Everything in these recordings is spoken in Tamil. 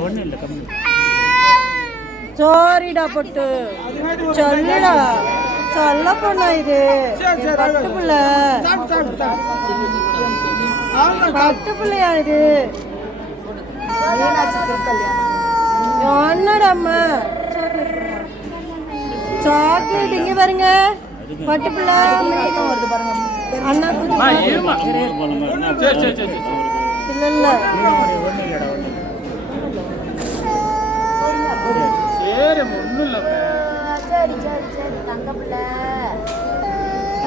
ஒன்றும் இல்லை பட்டு. சொல்லுடா. சொல்ல பொண்ணா இது. பட்டு பிள்ளை. பட்டு பிள்ளையா இது? என்னடாம்மா? சாக்லேட் இங்க பாருங்க. பட்டு பிள்ளை. அண்ணா இல்ல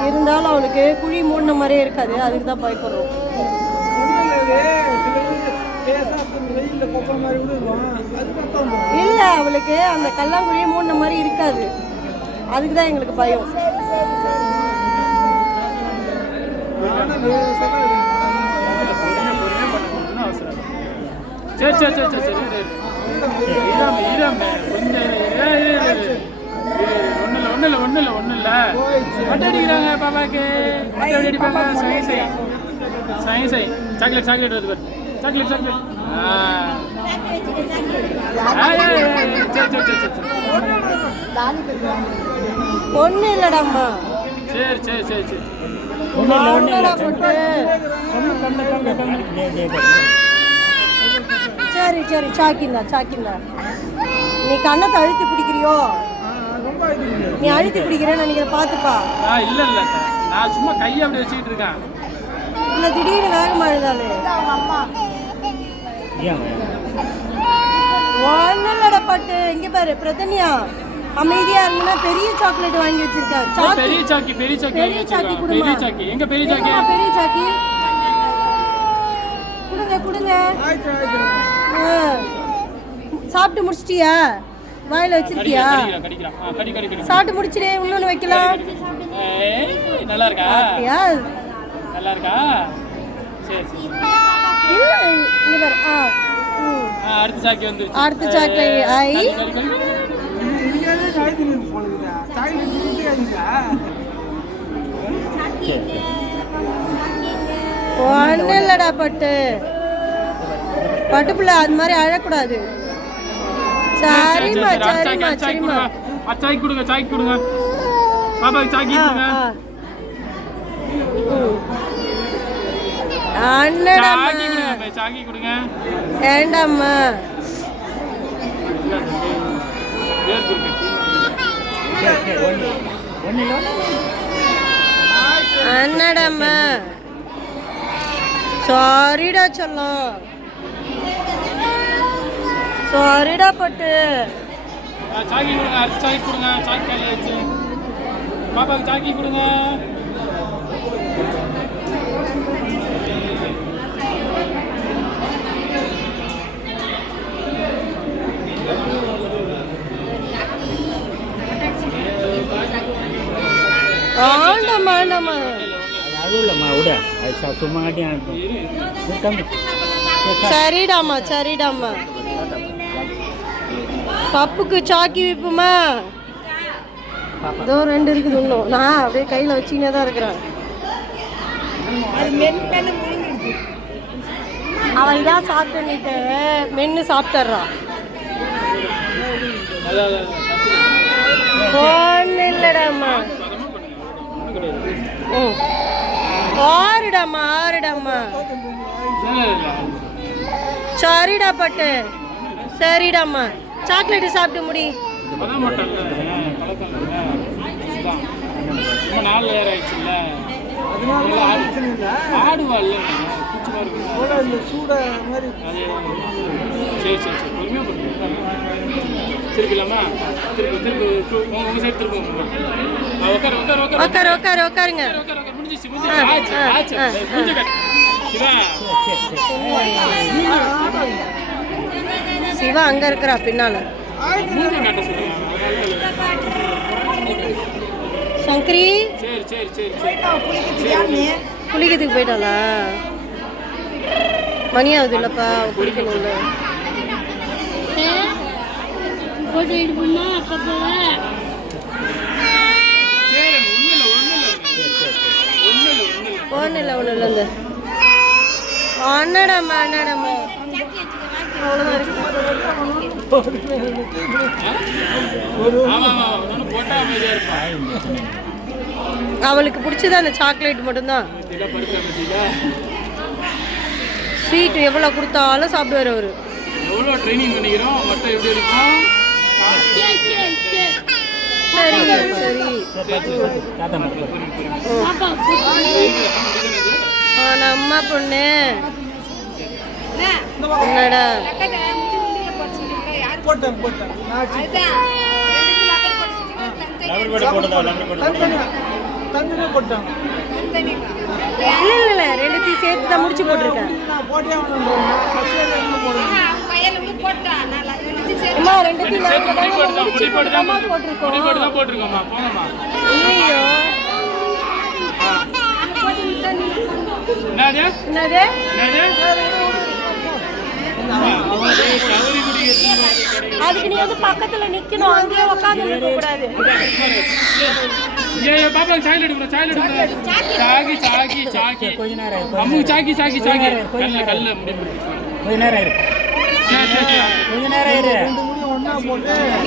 இருந்தாலும் அவளுக்கு குழி மூடின மாதிரியே இருக்காது. அதுக்கு தான் பயப்படுறோம். இல்ல அவளுக்கு அந்த கல்லாங்குழியே மூடின மாதிரி இருக்காது. அதுக்கு தான் எங்களுக்கு பயம். சரி சரி சரி சரி சரி ஈரம் ஈரம் கொஞ்சம் ஒன்றும் இல்லை ஒன்றும் இல்லை ஒன்றும் இல்லை மட்டை அடிக்கிறாங்க பாப்பாக்கு மட்டை அடி அடிப்பாங்க சை சை. சை சை. சாக்லேட் சாக்லேட் வருது சாக்லேட் சாக்லேட். ஒண்ணு இல்லடாம்மா சரி சரி சரி சரி. ஒன்றும் இல்லை ஒன்றும் இல்லை சரி சரி சாக்கிந்தா சாக்கிந்தா. நீ கண்ணத்தை அழுத்தி பிடிக்கிறியோ? நீ அழுத்தி பிடிக்கிறேன்னு நினைக்கிற பாத்துப்பா ஆ இல்லை இல்லை நான் சும்மா கையை அப்படி வச்சுக்கிட்டு இருக்கேன். இல்ல திடீர்னு வேகமா அழுதாளு. ஏன்? ஒன்னும் பட்டு. இங்க பாரு பிரதன்யா. அமைதியா இருந்தனா பெரிய சாக்லேட் வாங்கி வச்சிருக்கா சாக்லேட் பெரிய சாக்கி பெரிய சாக்கி பெரிய சாக்கி. கொடுமா. பெரிய சாக்கி. எங்க பெரிய சாக்கி? பெரிய சாக்கி? கொடுங்க கொடுங்க. சாப்பிட்டு முடிச்சிட்டியா? வாயில வச்சிருக்கியா? சாப்பிட்டு முடிச்சிடு இன்னொன்னு வைக்கலாம். நல்லா இருக்கா? நல்லா இருக்கா? அடுத்த சாக்கி வந்து அடுத்த ஐ. இல்லடா பட்டு. பட்டு பிள்ளை அது மாதிரி அழக்கூடாது. சரிம்மா சரிம்மா சரிம்மா. சாக்கி கொடுங்க சாக்கி கொடுங்க. சாக்கி ஆ, கொடுங்க. அண்ணடாம்மா. சாக்கி கொடுங்க ஏண்டாம்மா அண்ணடாம்மா. சாரிடா சொல்லம். சாரிடா பட்டு. சாக்கி கொடுங்க சாக்கி கொடுங்க சாக்கி கையில் வச்சு. பாப்பாக்கு சாக்கி கொடுங்க. ஆண்டம்மா ஆண்டம்மா. இல்லைம்மா விட. அது சும்மா காட்டியும் அனுப்பும் சரிடாம்மா சரிடாம்மா. பப்புக்கு சாக்கி விப்புமா? இதோ ரெண்டு இருக்குது இன்னும். நான் அப்படியே கையில் வச்சுக்கினே தான் இருக்கிறேன். அவன் இதான் சாப்பிட்டுன்னுட்டு மென்று சாப்பிட்டுறான் ஒன்றும் இல்லடாம்மா. ம். ஆறுடாம்மா ஆறுடாம்மா. சரிடா பட்டு. சரிடாம்மா. சாக்லேட்டு சாப்பிட்டு முடி. உட்கார் உட்கார் உட்கார் உட்கார். உட்காரு உட்காரு உட்காருங்க. உட்கார் உட்கார் முடிஞ்சிச்சு முடிஞ்சிச்சு ஆச்சு ஆச்சு ஏய், மூஞ்ச கட்டு சிவா அங்க இருக்கிறா பின்னால. சங்கரி? குளிக்கிறதுக்கு போயிட்டாளா? மணி ஆகுது இல்லப்பா குளிக்கணும்ல ஒன்றும் இல்லை. ஒன்றும் இல்லை ஒன்றும் இல்லை ஒன்றும் அவளுக்கு பிடிச்சது அந்த சாக்லேட் மட்டும்தான். ஸ்வீட் எவ்வளோ கொடுத்தாலும் சாப்பிடுவார் அவர். எவ்வளோ ட்ரைனிங் பண்ணிக்கிறோம் மட்டும் எப்படி இருக்கும்? சரி சரி. நம்ம பொண்ணு. என்னடா? இல்ல இல்ல இல்ல. ரெண்டுத்தையும் சேர்த்து தான் முடிச்சு போட்டிருக்கேன். அம்மா ரெண்டுத்தையும் முடிச்சு போட்டிருக்கோம். போட்டிருக்கோம்மா. ஐயோ என்னது? என்னது? அதுக்கு நீ வந்து பக்கத்துல நிக்கணும். அங்கேயே உட்காந்து இருக்க கூடாது. ஏ பாப்பா சாக்லேட் எடுக்கணும் சாக்லேட் எடுக்கணும் சாக்கி சாக்கி சாக்கி கொஞ்ச நேரம் இரு, கொஞ்ச அம்முக்கு சாக்கி சாக்கி சாக்கி கொஞ்ச கல்ல நேரம். கல்ல முடி போட்டு கொஞ்ச நேரம் இரு சரி சரி சரி கொஞ்ச நேரம் இரு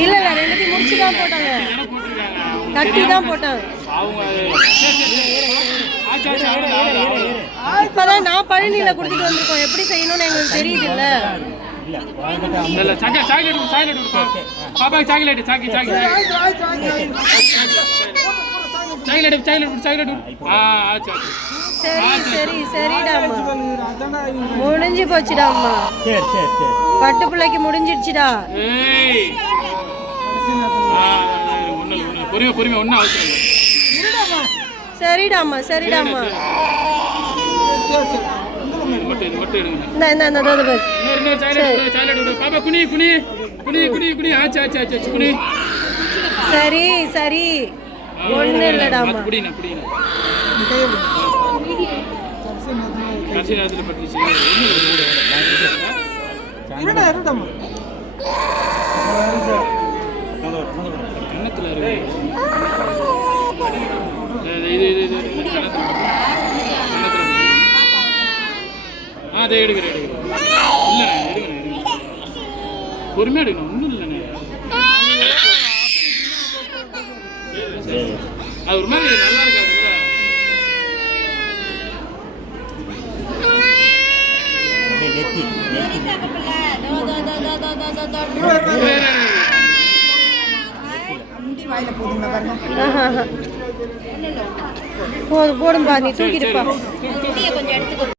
இல்ல இல்ல ரெண்டுத்தையும் முடிச்சு தான் போட்டாங்க. என்ன போட்டிருக்காங்க. அவங்க கட்டி தான் போட்டாங்க அவங்க இப்பதான் நான் பழனியில கொடுத்துட்டு வந்திருக்கோம். எப்படி செய்யணும்னு எங்களுக்கு தெரியுது இல்ல முடிஞ்சு போச்சுடாம்மா. சரி சரி சரி. பட்டு பிள்ளைக்கு முடிஞ்சிடுச்சுடா பொறுமை பொறுமை ஒன்றும் அவசியம் இல்லை. சரிடாம்மா சரிடாம்மா. சரி சரி. ஒண்ணு இல்லடாமா குடிண்ணா இருக்கு இது ஆ அதை எடுக்கிறேன் எடுக்கிறேன். இல்லைண்ணே எடுங்கண்ணே எடுங்க பொறுமையாக எடுக்கணும் ஒன்றும் இல்லைண்ணே. அது ஒரு மாதிரி நல்லா இருக்காதுல்ல. நெத்தி போதும் போடும்பா நீ தூக்கிட்டுப்பா சரி